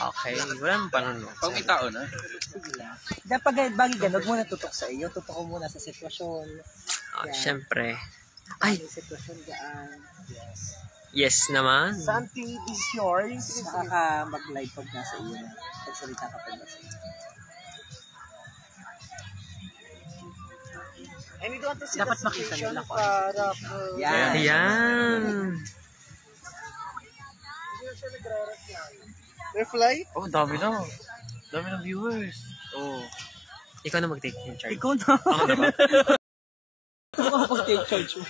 Okay, walang panunod. Pagkitao na. Sige lang. Dapat bagay ganun, huwag muna tutok sa iyo. Tutok ko muna sa sitwasyon. Siyempre. Ay! Sitwasyon gaan. Yes. Yes naman. Something is yours. Nakaka mag-live pag nasa iyo na. Pagsalita ka pag nasa iyo. And you don't want to see dapat the situation para yan. Yan. Refly? Oh, dami na. Dami ng viewers. Oh. Ikaw na mag-take in charge. Ikaw na. Ako na ba? Mag-take charge mo.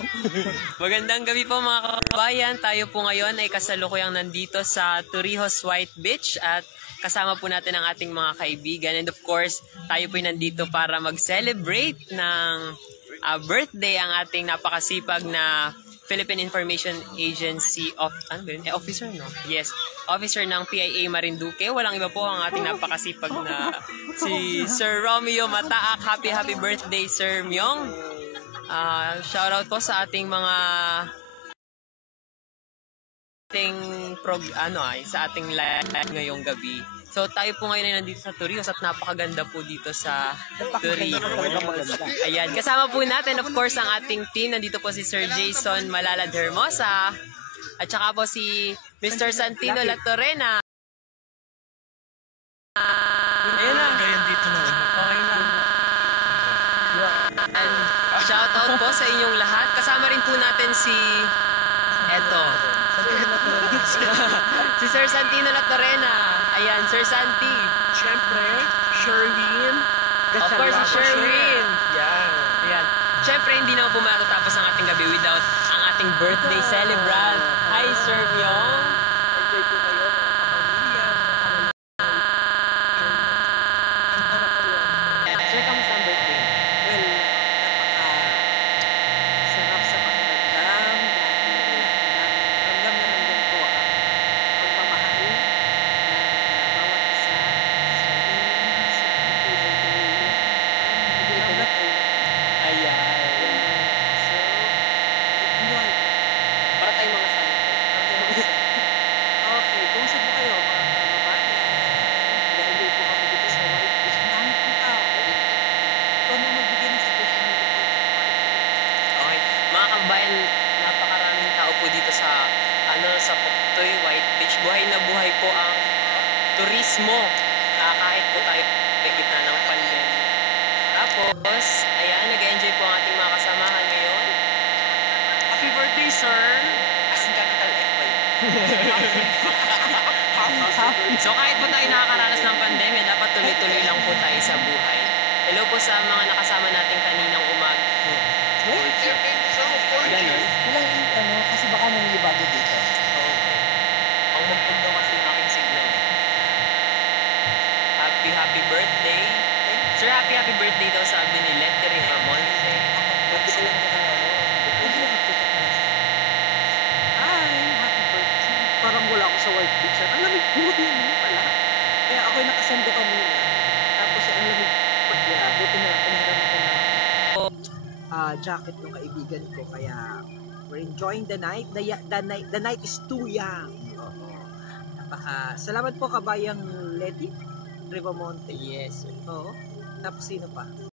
Magandang gabi po mga kabayan. Tayo po ngayon ay kasalukuyang nandito sa Torrijos White Beach at kasama po natin ang ating mga kaibigan. And of course, tayo po nandito para mag-celebrate ng birthday ang ating napakasipag na Philippine Information Agency officer, no? Yes, officer ng PIA Marinduque. Walang iba po ang ating napakasipag na si Sir Romeo Mataak. Happy birthday, Sir Myong. Shoutout po sa ating mga sa ating live ngayong gabi. So tayo po ngayon ay nandito sa Torrijos at napakaganda po dito sa Torrijos. Ayan, kasama po natin of course ang ating team. Nandito po si Sir Jason Malalad Hermosa at saka po si Mr. Santino Latorena. Ayun na. Dito na. Okay na. And shoutout po sa inyong lahat. Kasama rin po natin si si Sir Santino Latorena. Ayan, Sir Santi. Siyempre, Sherwin. Of course, si Sherwin. Yan. Ayan. Siyempre, hindi naman po matatapos ang ating gabi without ang ating birthday celebrant. Hi, Sir Myong. Enjoy po kayo, mga kapamilya, Sir, kamusta ang birthday? Well, napaka-sarap sa pakiramdam. Ramdam na ramdam ko ang pagmamahal ng bawat isa sa Ayan. So, enjoy. Para tayong mga santo. Okay, kumusta po kayo mga kababayan? Nag-enjoy po kami dito sa White Beach. Ang dami pong tao. Ikaw na magbigay ng situation ng report. Okay. Mga kabayan, napakaraming tao po dito sa Puktoy White Beach. Buhay na buhay po ang turismo. Kahit po tayo may gitna ng pandemya. Tapos, ayan, nag-enjoy po ang ating mga kasamahan ngayon. Happy birthday, sir! As in capital F ba yun? So kahit po tayo nakakaranas ng pandemya, dapat tuloy-tuloy lang po tayo sa buhay. Hello po sa mga nakasama natin kaninang umaga. Ganun. Walang kasi baka nangyayabado dito. Okay. Ang magpag daw kasi yung aking signal. Happy birthday. Sir, happy birthday daw sabi ni Letty Rivamonte. Hi! Happy birthday. Parang wala ako sa White Beach. Ang lamig po din pala. Kaya ako'y nakasando ka muna. Tapos ang lamig pagya. Buti na lang pinahiram ako ng jacket ng kaibigan ko. Kaya we're enjoying the night. The night is too young. Salamat po kabayang Letty Rivamonte. Yes, sir. Oo. Tapos sino pa?